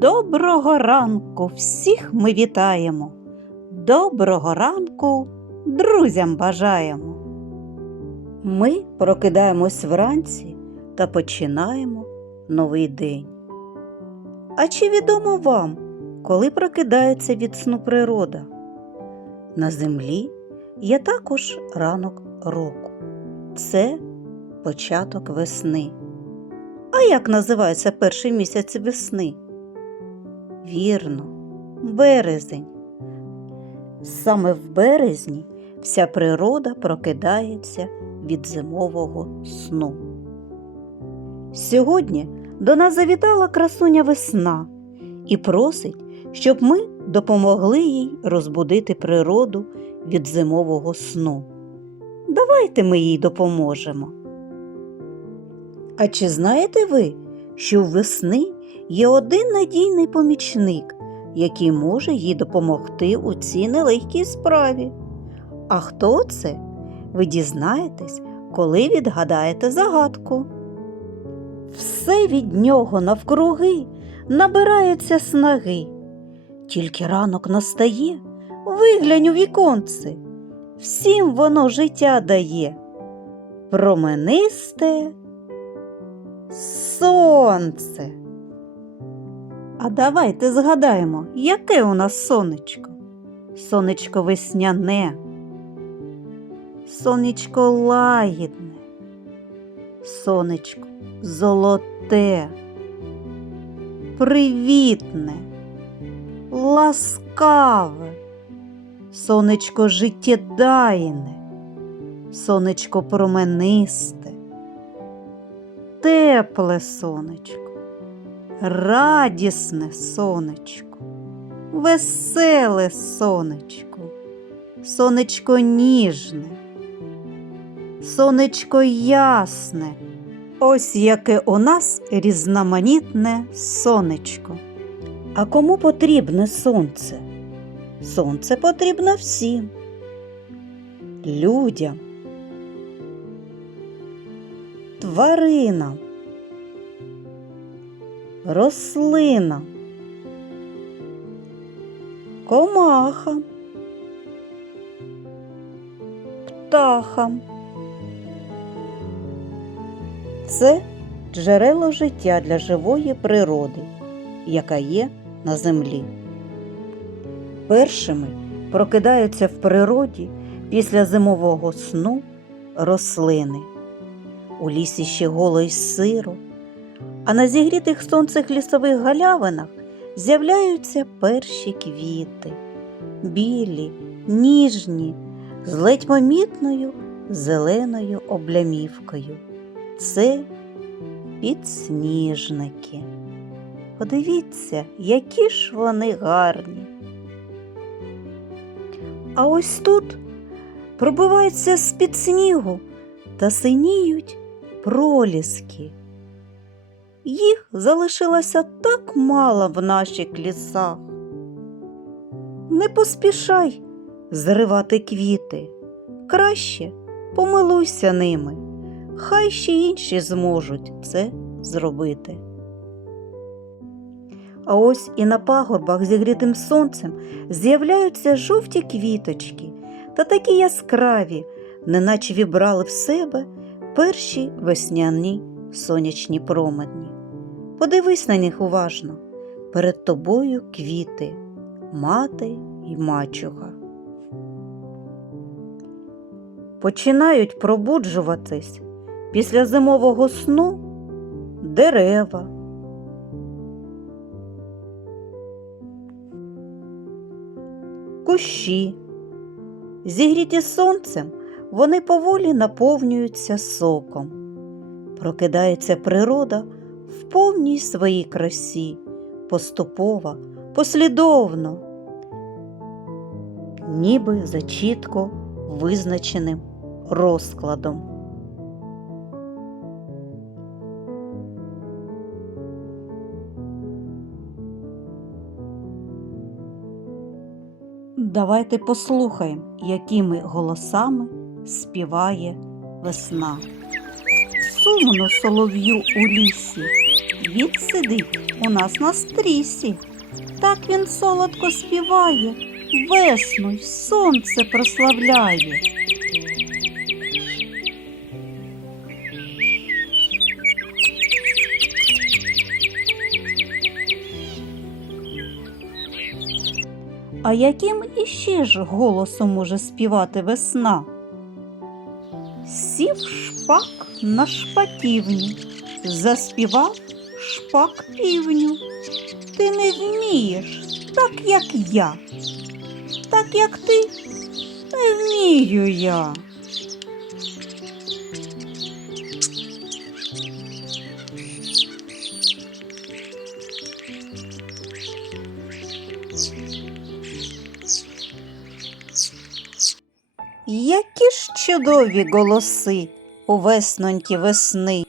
Доброго ранку всіх ми вітаємо. Доброго ранку друзям бажаємо. Ми прокидаємось вранці та починаємо новий день. А чи відомо вам, коли прокидається від сну природа? На землі є також ранок року. Це початок весни. А як називається перший місяць весни? Вірно, березень. Саме в березні вся природа прокидається від зимового сну. Сьогодні до нас завітала красуня весна і просить, щоб ми допомогли їй розбудити природу від зимового сну. Давайте ми їй допоможемо. А чи знаєте ви, що весни є один надійний помічник, який може їй допомогти у цій нелегкій справі? А хто це? Ви дізнаєтесь, коли відгадаєте загадку. Все від нього навкруги набирається снаги. Тільки ранок настає, виглянь у віконце, всім воно життя дає. Променисте сонце. А давайте згадаємо, яке у нас сонечко. Сонечко весняне, сонечко лагідне, сонечко золоте, привітне, ласкаве, сонечко життєдайне, сонечко променисте, тепле сонечко, радісне сонечко, веселе сонечко, сонечко ніжне, сонечко ясне. Ось яке у нас різноманітне сонечко. А кому потрібне сонце? Сонце потрібно всім. Людям, тваринам, рослинам, комахам, птахам. Це джерело життя для живої природи, яка є на землі. Першими прокидаються в природі після зимового сну рослини. У лісі ще голо й сиро, а на зігрітих сонцях лісових галявинах з'являються перші квіти, білі, ніжні, з ледь помітною зеленою облямівкою. Це підсніжники. Подивіться, які ж вони гарні. А ось тут пробиваються з-під снігу та синіють проліски. Їх залишилося так мало в наших лісах. Не поспішай зривати квіти, краще помилуйся ними, хай ще інші зможуть це зробити. А ось і на пагорбах зігрітим сонцем з'являються жовті квіточки та такі яскраві, неначе вібрали в себе перші весняні сонячні променні. Подивись на них уважно. Перед тобою квіти, мати і мачуга. Починають пробуджуватись після зимового сну дерева. Кущі. Зігріті сонцем, вони поволі наповнюються соком. Прокидається природа в повній своїй красі, поступово, послідовно, ніби за чітко визначеним розкладом. Давайте послухаємо, якими голосами співає весна. Сумно солов'ю у лісі, Він сидить у нас на стрісі. Так він солодко співає, весну й сонце прославляє. А яким іще ж голосом може співати весна? Сів шпак на шпаківню, заспівав шпак півню. Ти не вмієш, так як я, так як ти, не вмію я. Які ж чудові голоси у веснонькі весни.